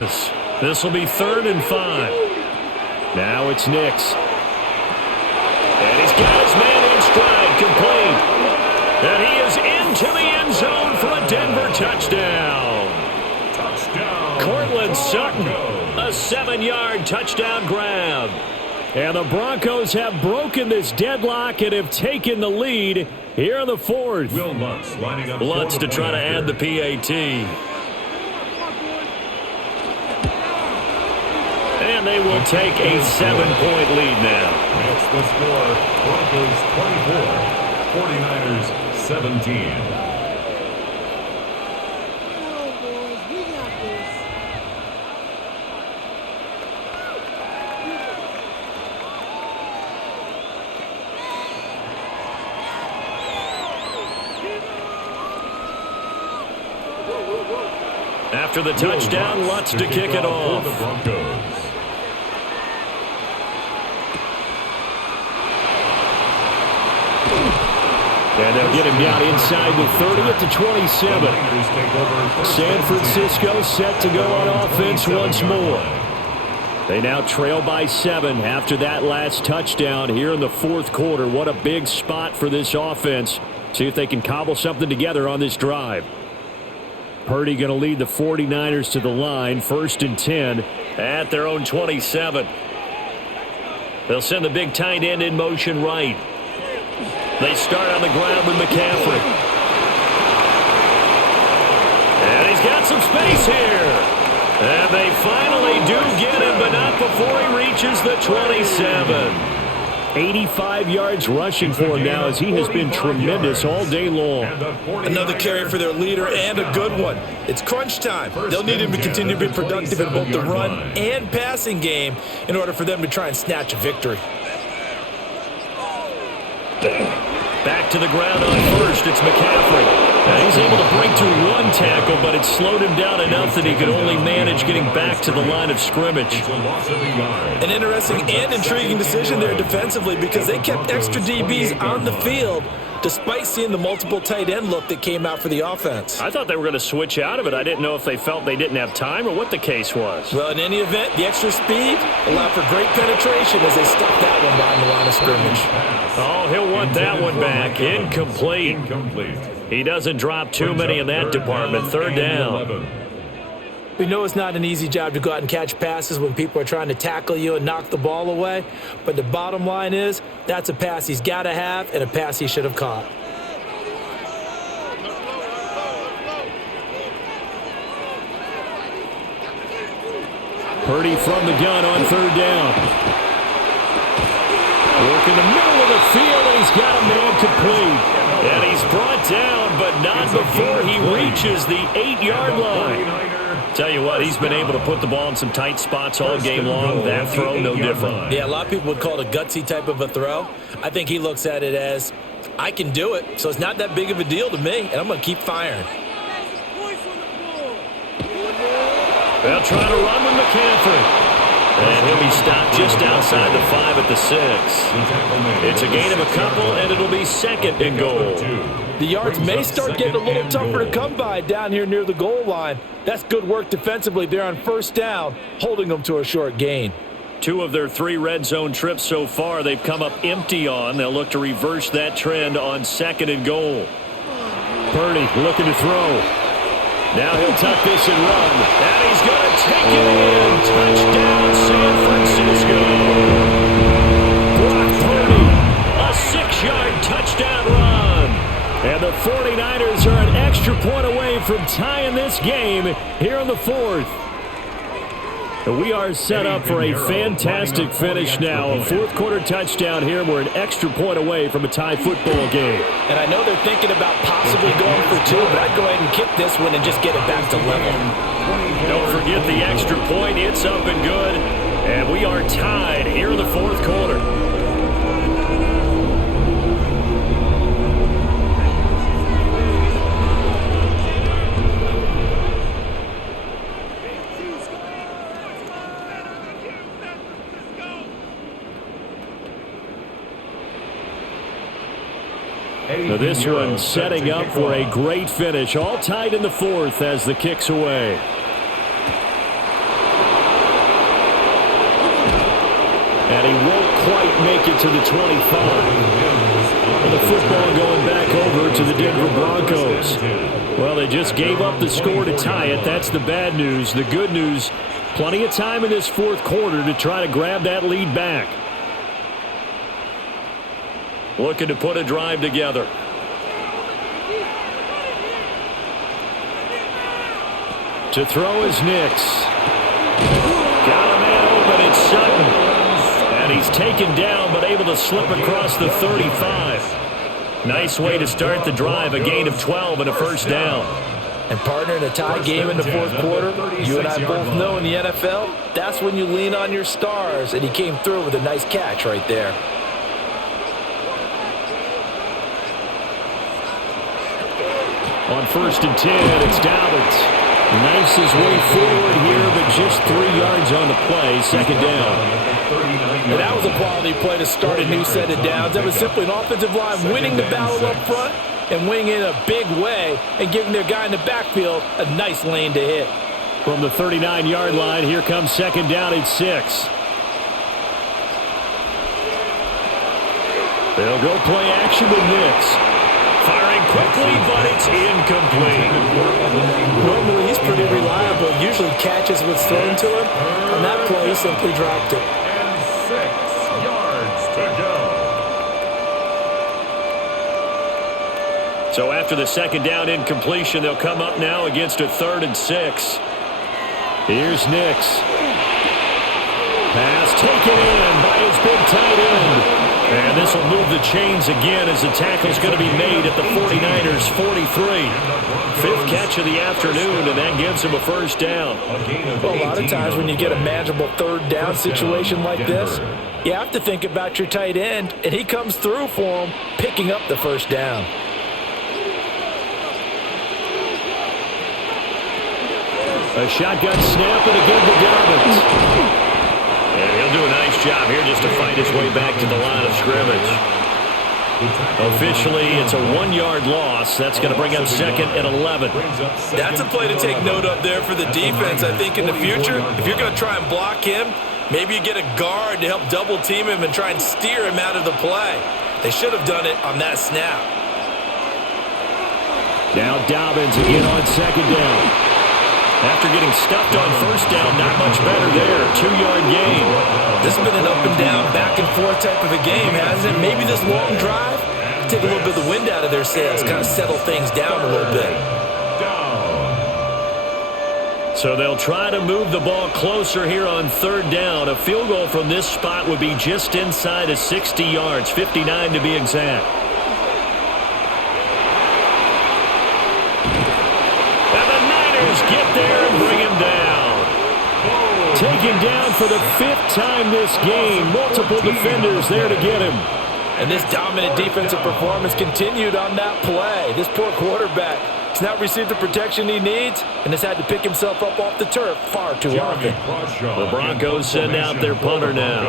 This will be 3rd and 5. Now it's Nix. And he's got his man in stride, complete. And he is into the end zone for a Denver touchdown. Cortland Sutton, a 7-yard touchdown grab. And the Broncos have broken this deadlock and have taken the lead here in the 4th. Lutz to try to add the PAT. And they will take a 7-point lead now. That's the score. Broncos 24, 49ers 17. After the touchdown, Lutz to kick it off. The Broncos. And they'll get him down inside the 30 at the 27. San Francisco set to go on offense once more. They now trail by 7 after that last touchdown here in the 4th quarter. What a big spot for this offense. See if they can cobble something together on this drive. Purdy going to lead the 49ers to the line, 1st and 10 at their own 27. They'll send the big tight end in motion right. They start on the ground with McCaffrey. And he's got some space here. And they finally do get him, but not before he reaches the 27. 85 yards rushing for him now as he has been tremendous all day long. Another carry for their leader and a good one. It's crunch time. They'll need him to continue to be productive in both the run and passing game in order for them to try and snatch a victory. Back to the ground on first. It's McCaffrey. And he's able to break through one tackle, but it slowed him down enough that he could only manage getting back to the line of scrimmage. An interesting and intriguing decision there defensively because they kept extra DBs on the field despite seeing the multiple tight end look that came out for the offense. I thought they were going to switch out of it. I didn't know if they felt they didn't have time or what the case was. Well, in any event, the extra speed allowed for great penetration as they stopped that one behind the line of scrimmage. Oh, he'll want that one back. Incomplete. He doesn't drop too many in that department. 3rd down. We know it's not an easy job to go out and catch passes when people are trying to tackle you and knock the ball away, but the bottom line is that's a pass he's got to have and a pass he should have caught. Purdy from the gun on 3rd down. Work in the middle of the field, and he's got a man complete. And he's brought down, but not before he reaches the 8-yard line. Tell you what, he's been able to put the ball in some tight spots all game long. That throw, no different. Yeah, a lot of people would call it a gutsy type of a throw. I think he looks at it as, I can do it, so it's not that big of a deal to me, and I'm going to keep firing. They'll try to run with McCaffrey. And he'll be stopped just outside the 5 at the 6. It's a gain of a couple, and it'll be 2nd and goal. The yards may start getting a little tougher to come by down here near the goal line. That's good work defensively there on 1st down, holding them to a short gain. 2 of their 3 red zone trips so far they've come up empty on. They'll look to reverse that trend on 2nd and goal. Purdy looking to throw. Now he'll tuck this and run. And he's going to take it in. Touchdown, San Francisco. Brock Purdy, a 6-yard touchdown run. And the 49ers are an extra point away from tying this game here in the 4th. We are set up for a fantastic finish now. A 4th quarter touchdown here. We're an extra point away from a tie football game. And I know they're thinking about possibly going for 2, but I'd go ahead and kick this one and just get it back to level. Don't forget the extra point. It's up and good. And we are tied here in the 4th quarter. Now this one setting up for a great finish. All tied in the 4th as the kick's away. And he won't quite make it to the 25. And the football going back over to the Denver Broncos. Well, they just gave up the score to tie it. That's the bad news. The good news, plenty of time in this fourth quarter to try to grab that lead back. Looking to put a drive together. To throw is Nix. Got a man open. It's Sutton. And he's taken down but able to slip across the 35. Nice way to start the drive. A gain of 12 and a first down. And partner, in a tie game in the fourth quarter, you and I both know in the NFL, that's when you lean on your stars. And he came through with a nice catch right there. On 1st and 10, it's Dobbins. Knifes his way forward here, but just 3 yards on the play. Second down. And that was a quality play to start a new set of downs. That was simply an offensive line winning the battle up front and winning in a big way and giving their guy in the backfield a nice lane to hit. From the 39-yard line, here comes second down at 6. They'll go play action with Nix. Firing quickly, but it's incomplete. Normally, he's pretty reliable. Usually catches what's thrown to him. On that play, he simply dropped it. And 6 yards to go. So after the second down incompletion, they'll come up now against a 3rd and 6. Here's Nix. Pass taken in by his big tight end. And this will move the chains again as the tackle's going to be made at the 49ers' 43. 5th catch of the afternoon, and that gives him a first down. Well, a lot of times when you get a manageable 3rd down situation like this, you have to think about your tight end, and he comes through for him, picking up the first down. A shotgun snap and again to Dobbins. And he'll do a nice job here just to fight his way back to the line of scrimmage. Officially, it's a 1-yard loss. That's going to bring up 2nd and 11. That's a play to take note of there for the defense. I think in the future, if you're going to try and block him, maybe you get a guard to help double team him and try and steer him out of the play. They should have done it on that snap. Now Dobbins again on second down. After getting stuffed on first down, not much better there. 2-yard gain. This has been an up and down, back and forth type of a game, hasn't it? Maybe this long drive, take a little bit of the wind out of their sails, kind of settle things down a little bit. So they'll try to move the ball closer here on 3rd down. A field goal from this spot would be just inside of 60 yards, 59 to be exact. Get there and bring him down. Taken down for the 5th time this game. Multiple defenders there to get him. And this dominant defensive performance continued on that play. This poor quarterback has not received the protection he needs and has had to pick himself up off the turf far too often. The Broncos send out their punter now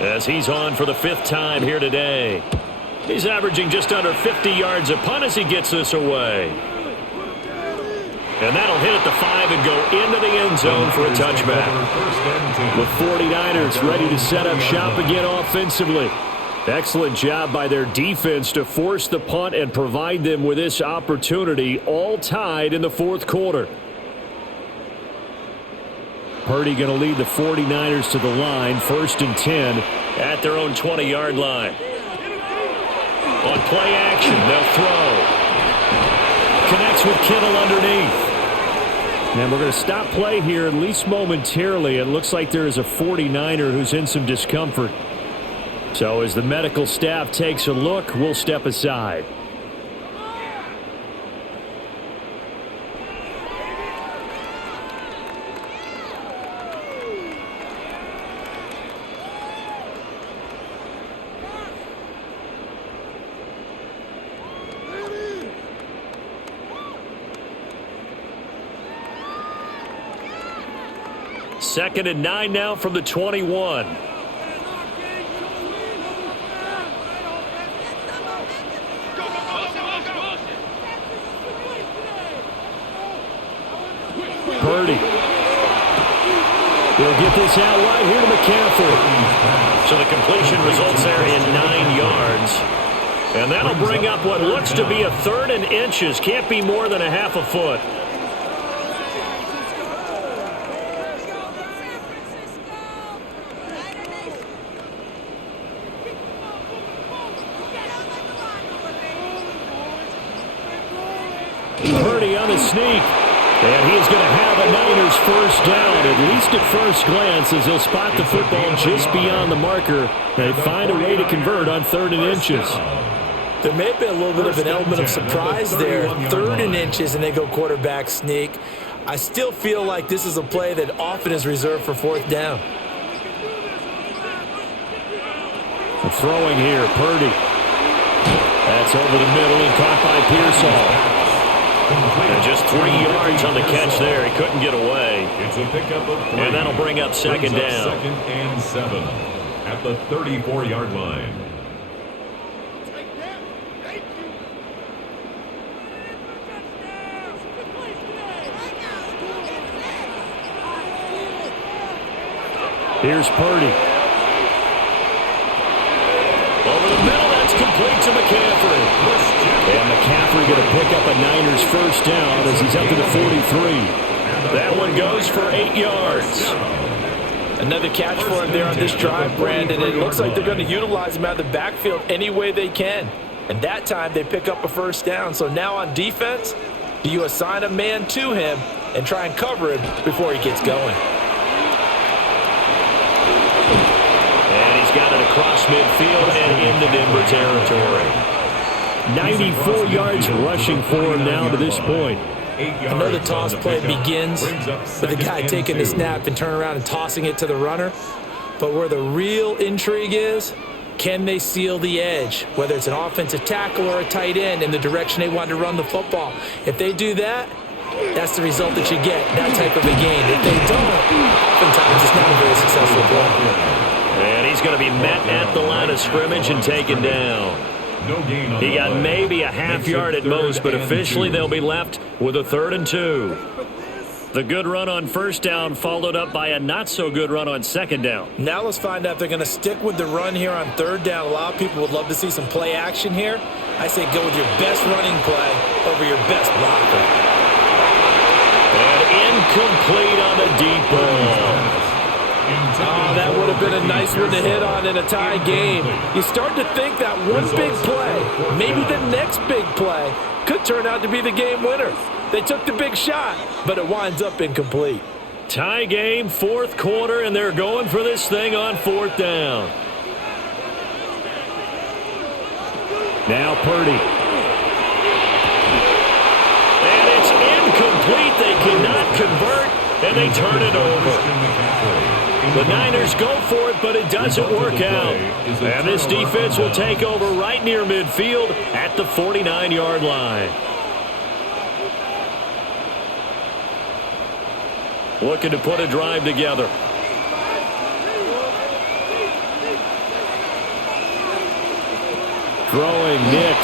as he's on for the 5th time here today. He's averaging just under 50 yards a punt as he gets this away. And that'll hit at the 5 and go into the end zone for a touchback. The 49ers ready to set up shop again offensively. Excellent job by their defense to force the punt and provide them with this opportunity, all tied in the fourth quarter. Purdy going to lead the 49ers to the line, 1st and 10 at their own 20-yard line. On play action, they'll throw. Connects with Kittle underneath. And we're going to stop play here, at least momentarily. It looks like there is a 49er who's in some discomfort. So as the medical staff takes a look, we'll step aside. Second and 9 now from the 21. Purdy. He'll get this out right here to McCaffrey. So the completion results there in 9 yards. And that'll bring up what looks to be a 3rd and inches. Can't be more than a half a foot. Purdy on the sneak. And he is going to have a Niners first down, at least at first glance, as he'll spot the football just beyond the marker. They find a way to convert on 3rd and inches. There may have been a little bit of an element of surprise there. 3rd and inches, and they go quarterback sneak. I still feel like this is a play that often is reserved for 4th down. The throwing here, Purdy. That's over the middle and caught by Pearsall. And just 3 yards on the catch there. He couldn't get away. It's a pickup of 3. And that'll bring up second down. 2nd and 7 at the 34-yard line. Here's Purdy. Over the middle, that's complete to McCaffrey. And McCaffrey going to pick up a Niners first down as he's up to the 43. That one goes for 8 yards. Another catch for him there on this drive, Brandon. It looks like they're going to utilize him out of the backfield any way they can. And that time they pick up a first down. So now on defense, do you assign a man to him and try and cover him before he gets going? And he's got it across midfield and into Denver territory. 94 yards rushing for him now to this point. Another toss play begins with the guy taking the snap and turn around and tossing it to the runner. But where the real intrigue is, can they seal the edge, whether it's an offensive tackle or a tight end in the direction they want to run the football? If they do that, that's the result that you get, that type of a game. If they don't, oftentimes it's not a very successful play. And he's going to be met at the line of scrimmage and taken down. He got maybe a half yard at most, but officially they'll be left with a 3rd and 2. The good run on first down followed up by a not-so-good run on second down. Now let's find out if they're going to stick with the run here on 3rd down. A lot of people would love to see some play action here. I say go with your best running play over your best blocker. And incomplete on the deep ball. Oh, that would have been a nice one to hit on in a tie game. You start to think that one big play, maybe the next big play, could turn out to be the game winner. They took the big shot, but it winds up incomplete. Tie game, 4th quarter, and they're going for this thing on 4th down. Now Purdy. And it's incomplete. They cannot convert, and they turn it over. The Niners go for it, but it doesn't work out. And this defense will take over right near midfield at the 49-yard line. Looking to put a drive together. Throwing Nix.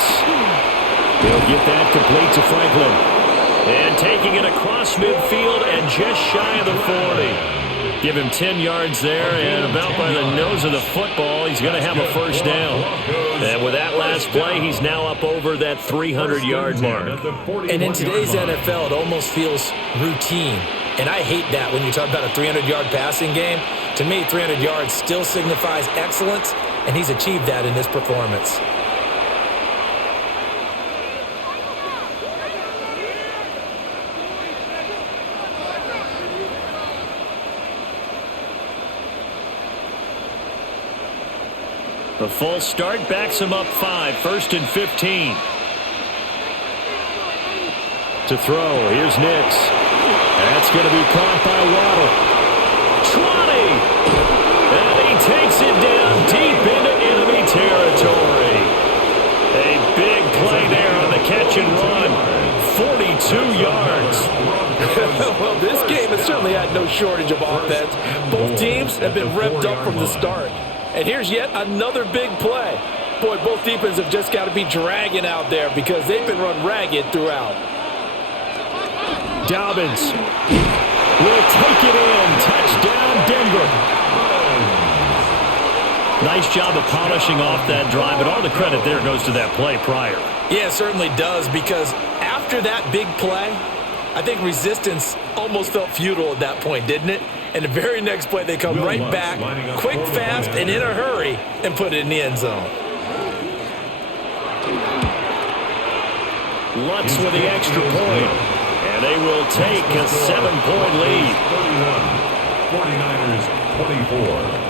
He'll get that complete to Franklin. And taking it across midfield and just shy of the 40. Give him 10 yards there, and about by the nose of the football, he's going to have a first down. And with that last play, he's now up over that 300-yard mark. And in today's NFL, it almost feels routine. And I hate that when you talk about a 300-yard passing game. To me, 300 yards still signifies excellence, and he's achieved that in this performance. The full start backs him up 5, 1st and 15. To throw, here's Nix. That's going to be caught by Waddle. 20! And he takes it down deep into enemy territory. A big play there on the catch and run. 42 yards. Well, this game has certainly had no shortage of offense. Both teams have been revved up from the start. And here's yet another big play. Boy, both defenses have just got to be dragging out there because they've been run ragged throughout. Dobbins. will take it in. Touchdown, Denver. Nice job of polishing off that drive, but all the credit there goes to that play prior. Yeah, it certainly does, because after that big play, I think resistance almost felt futile at that point, didn't it? And the very next play, they come right back, quick, fast, and in a hurry, and put it in the end zone. Lutz with the extra point, and they will take a 7-point lead. 31, 49ers 24.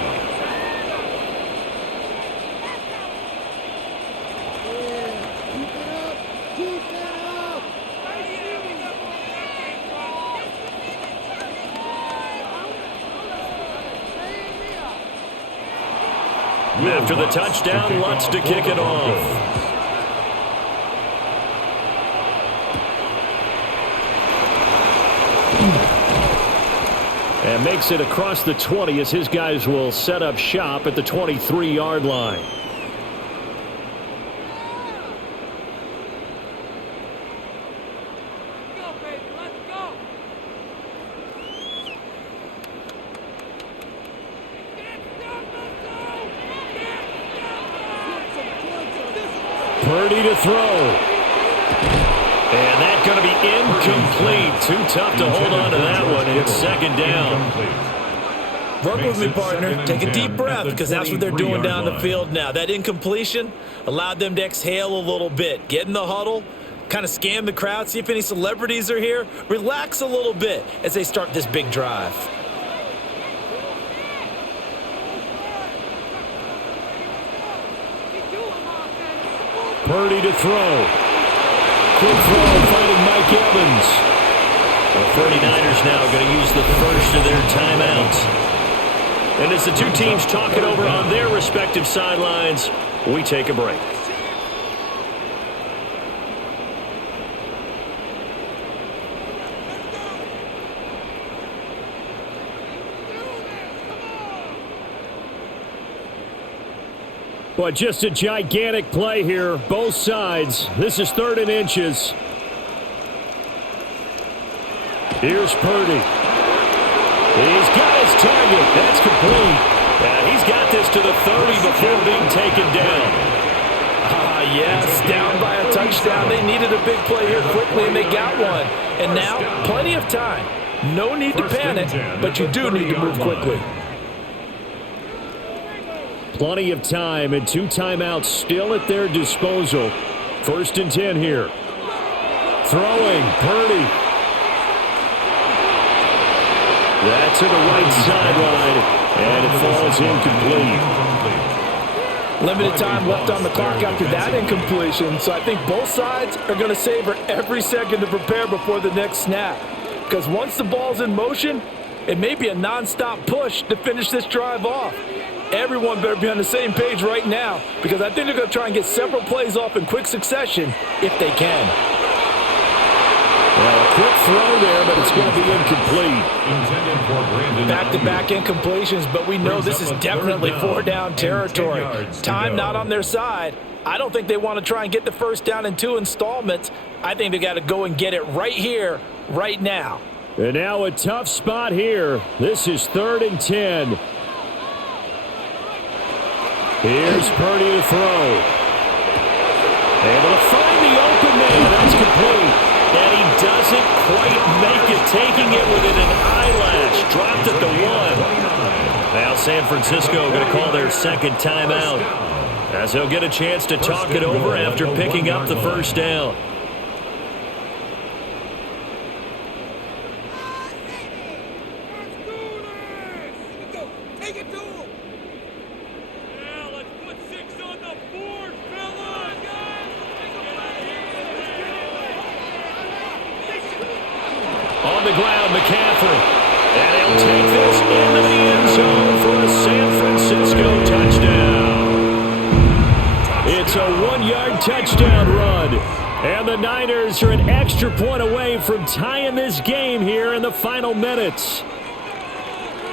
After the touchdown, Lutz to kick it off. And makes it across the 20 as his guys will set up shop at the 23-yard line. Purdy to throw. And that's going to be incomplete. Too tough to hold on to that one. It's second down. Work with me, partner. Take a deep breath, because that's what they're doing down the field now. That incompletion allowed them to exhale a little bit. Get in the huddle, kind of scan the crowd, see if any celebrities are here. Relax a little bit as they start this big drive. Purdy to throw. Quick throw, finding Mike Evans. The 49ers now going to use the first of their timeouts. And as the two teams talk it over on their respective sidelines, we take a break. But just a gigantic play here, both sides. This is 3rd and inches. Here's Purdy. He's got his target. That's complete. And he's got this to the 30 before being taken down. Yes, down by a touchdown. They needed a big play here quickly, and they got one. And now, plenty of time. No need to panic, but you do need to move quickly. Plenty of time and 2 timeouts still at their disposal. 1st and 10 here. Throwing, Purdy. That's to the right sideline, and it falls incomplete. Limited time left on the clock after that incompletion, so I think both sides are going to savor every second to prepare before the next snap. Because once the ball's in motion, it may be a non-stop push to finish this drive off. Everyone better be on the same page right now, because I think they're going to try and get several plays off in quick succession if they can. Well, a quick throw there, but it's going to be incomplete. Back-to-back incompletions, but we know this is definitely 4-down territory. Time not on their side. I don't think they want to try and get the first down in 2 installments. I think they got to go and get it right here, right now. And now a tough spot here. This is 3rd and 10. Here's Purdy to throw. Able to find the open man. That's complete. And he doesn't quite make it, taking it within an eyelash. Dropped at the 1. Now San Francisco going to call their second timeout, as they'll get a chance to talk it over after picking up the first down. On the ground, McCaffrey. And he'll take this into the end zone for a San Francisco touchdown. It's a 1-yard touchdown run. And the Niners are an extra point away from tying this game here in the final minutes.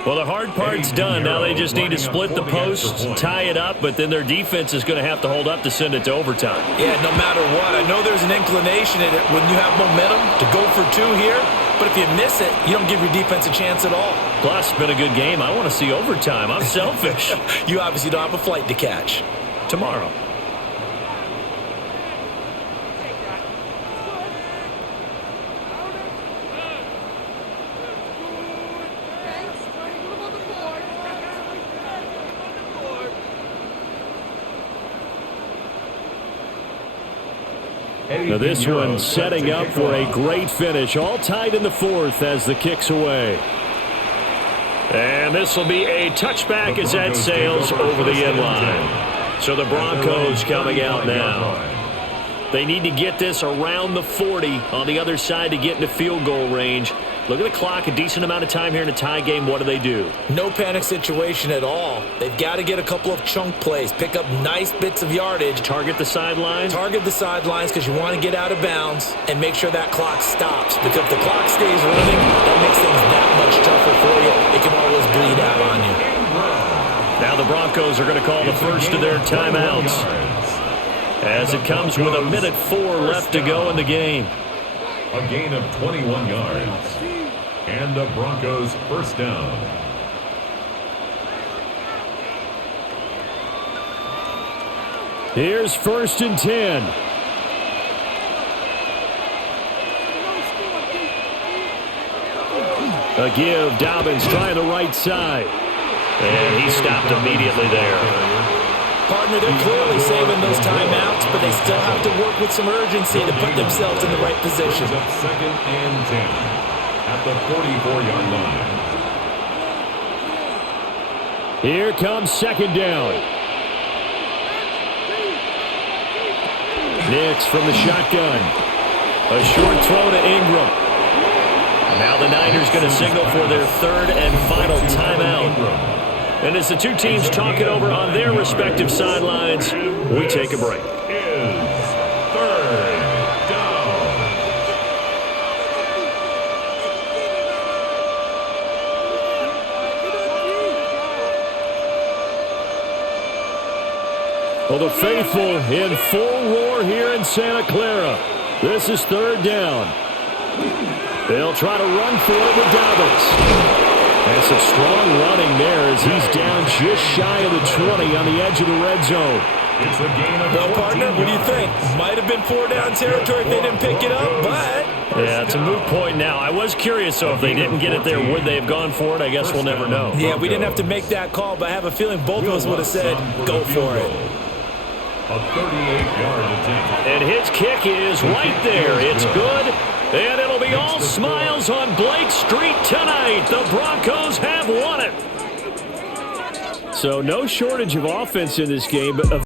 Well, the hard part's done. Now they just need to split the posts, tie it up, but then their defense is going to have to hold up to send it to overtime. Yeah, no matter what. I know there's an inclination in it when you have momentum to go for 2 here. But if you miss it, you don't give your defense a chance at all. Plus, it's been a good game. I want to see overtime. I'm selfish. You obviously don't have a flight to catch. Tomorrow. Now this one setting up for a great finish. All tied in the fourth as the kick's away. And this will be a touchback as that sails over the end line. So the Broncos coming out now. They need to get this around the 40 on the other side to get into field goal range. Look at the clock, a decent amount of time here in a tie game. What do? No panic situation at all. They've got to get a couple of chunk plays, pick up nice bits of yardage. Target the sidelines? Target the sidelines because you want to get out of bounds and make sure that clock stops. Because if the clock stays running, that makes things that much tougher for you. It can always bleed out on you. Now the Broncos are going to call the first of their timeouts as it comes with 1:04 left to go in the game. A gain of 21 yards. And the Broncos first down. Here's 1st and 10. A give. Dobbins trying the right side. And he stopped immediately there. Partner, they're clearly saving those timeouts, but they still have to work with some urgency to put themselves in the right position. 2nd and 10 at the 44-yard line. Here comes 2nd down. Nix from the shotgun. A short throw to Ingram. Now the Niners going to signal for their 3rd and final timeout. And as the two teams talk it over on their respective sidelines, we take a break. Well, the faithful in full roar here in Santa Clara. This is 3rd down. They'll try to run for it with Dobbins. And some strong running there as he's down just shy of the 20 on the edge of the red zone. It's a gain of well, partner, what do you think? Might have been 4-down territory if they didn't pick it up, but... Yeah, it's a moot point now. I was curious, so if they didn't get it there, would they have gone for it? I guess we'll never know. Yeah, we didn't have to make that call, but I have a feeling both of us would have said, go for it. A 38-yard attempt. And his kick is right there. It's good. And it'll be all smiles on Blake Street tonight. The Broncos have won it. So no shortage of offense in this game, but